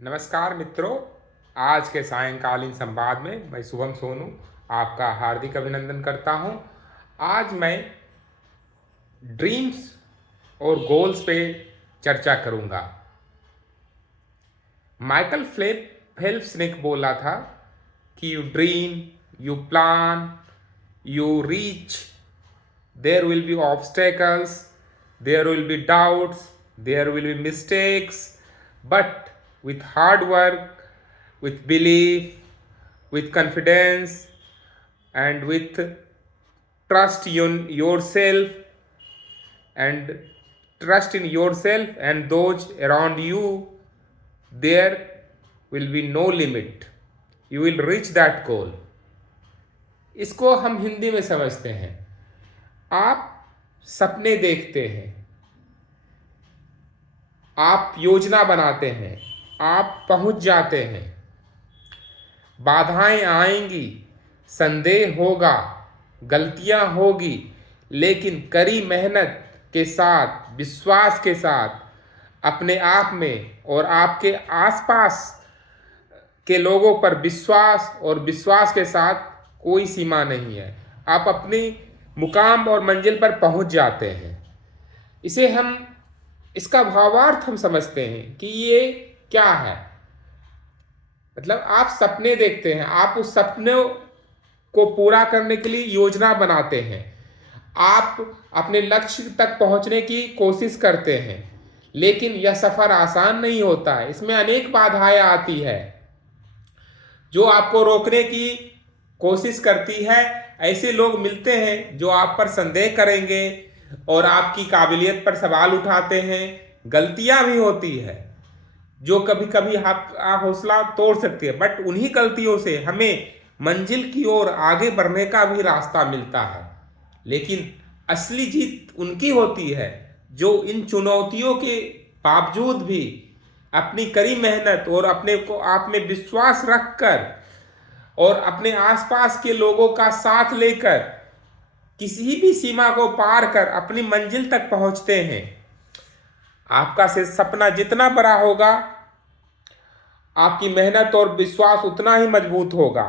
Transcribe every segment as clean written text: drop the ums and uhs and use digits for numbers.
नमस्कार मित्रों। आज के सायंकालीन संवाद में मैं शुभम सोनू आपका हार्दिक अभिनंदन करता हूं। आज मैं ड्रीम्स और गोल्स पे चर्चा करूंगा। माइकल फेल्प्स ने बोला था कि you dream, you plan, you reach, there will be obstacles, there will be doubts, there will be mistakes, but with hard work, with belief, with confidence, and with trust in yourself and trust in yourself and those around you, there will be no limit. You will reach that goal. इसको हम हिंदी में समझते हैं। आप सपने देखते हैं, आप योजना बनाते हैं, आप पहुंच जाते हैं। बाधाएं आएंगी, संदेह होगा, गलतियां होगी, लेकिन कड़ी मेहनत के साथ, विश्वास के साथ, अपने आप में और आपके आसपास के लोगों पर विश्वास और विश्वास के साथ कोई सीमा नहीं है। आप अपनी मुकाम और मंजिल पर पहुंच जाते हैं। इसका भावार्थ हम समझते हैं कि ये क्या है। मतलब आप सपने देखते हैं, आप उस सपनों को पूरा करने के लिए योजना बनाते हैं, आप अपने लक्ष्य तक पहुंचने की कोशिश करते हैं, लेकिन यह सफर आसान नहीं होता है। इसमें अनेक बाधाएं आती है जो आपको रोकने की कोशिश करती है। ऐसे लोग मिलते हैं जो आप पर संदेह करेंगे और आपकी काबिलियत पर सवाल उठाते हैं। गलतियां भी होती है जो कभी कभी आपका हौसला तोड़ सकती है, बट उन्हीं गलतियों से हमें मंजिल की ओर आगे बढ़ने का भी रास्ता मिलता है। लेकिन असली जीत उनकी होती है जो इन चुनौतियों के बावजूद भी अपनी कड़ी मेहनत और अपने को आप में विश्वास रखकर और अपने आसपास के लोगों का साथ लेकर किसी भी सीमा को पार कर अपनी मंजिल तक पहुंचते हैं। आपका सपना जितना बड़ा होगा, आपकी मेहनत और विश्वास उतना ही मजबूत होगा।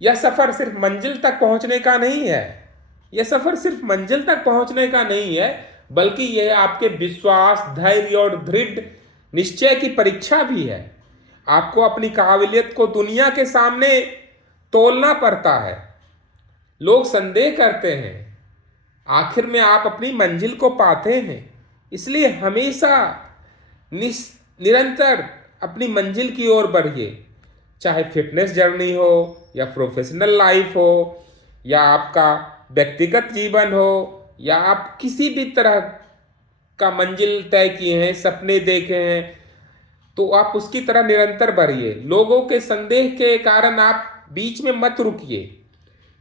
यह सफर सिर्फ मंजिल तक पहुंचने का नहीं है, यह सफर सिर्फ मंजिल तक पहुंचने का नहीं है, बल्कि यह आपके विश्वास, धैर्य और दृढ़ निश्चय की परीक्षा भी है। आपको अपनी काबिलियत को दुनिया के सामने तोलना पड़ता है। लोग संदेह करते हैं, आखिर में आप अपनी मंजिल को पाते हैं। इसलिए हमेशा निरंतर अपनी मंजिल की ओर बढ़िए, चाहे फिटनेस जर्नी हो या प्रोफेशनल लाइफ हो या आपका व्यक्तिगत जीवन हो, या आप किसी भी तरह का मंजिल तय किए हैं, सपने देखे हैं, तो आप उसकी तरह निरंतर बढ़िए। लोगों के संदेह के कारण आप बीच में मत रुकिए,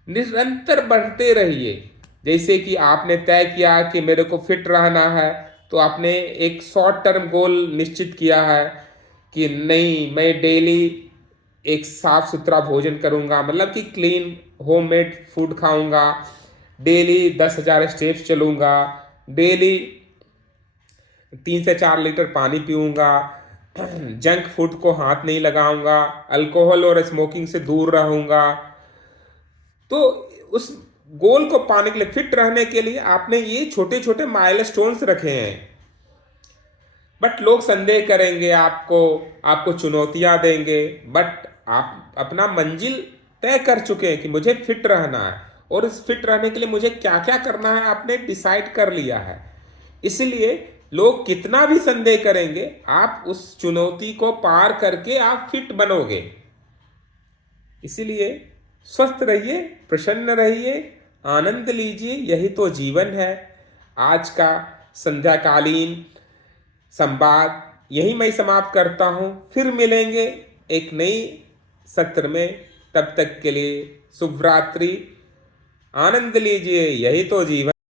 निरंतर बढ़ते रहिए। जैसे कि आपने तय किया कि मेरे को फिट रहना है, तो आपने एक शॉर्ट टर्म गोल निश्चित किया है कि नहीं, मैं डेली एक साफ सुथरा भोजन करूंगा, मतलब कि क्लीन होममेड फूड खाऊंगा, डेली 10,000 स्टेप्स चलूंगा, डेली 3 से 4 लीटर पानी पीऊंगा, जंक फूड को हाथ नहीं लगाऊंगा, अल्कोहल और स्मोकिंग से दूर रहूंगा। तो उस गोल को पाने के लिए, फिट रहने के लिए आपने ये छोटे छोटे माइलस्टोन्स रखे हैं। बट लोग संदेह करेंगे, आपको चुनौतियां देंगे, बट आप अपना मंजिल तय कर चुके हैं कि मुझे फिट रहना है, और इस फिट रहने के लिए मुझे क्या क्या करना है आपने डिसाइड कर लिया है। इसलिए लोग कितना भी संदेह करेंगे, आप उस चुनौती को पार करके आप फिट बनोगे। इसीलिए स्वस्थ रहिए, प्रसन्न रहिए, आनंद लीजिए, यही तो जीवन है। आज का संध्याकालीन संवाद यही मैं समाप्त करता हूँ। फिर मिलेंगे एक नई सत्र में। तब तक के लिए शुभ रात्रि। आनंद लीजिए, यही तो जीवन।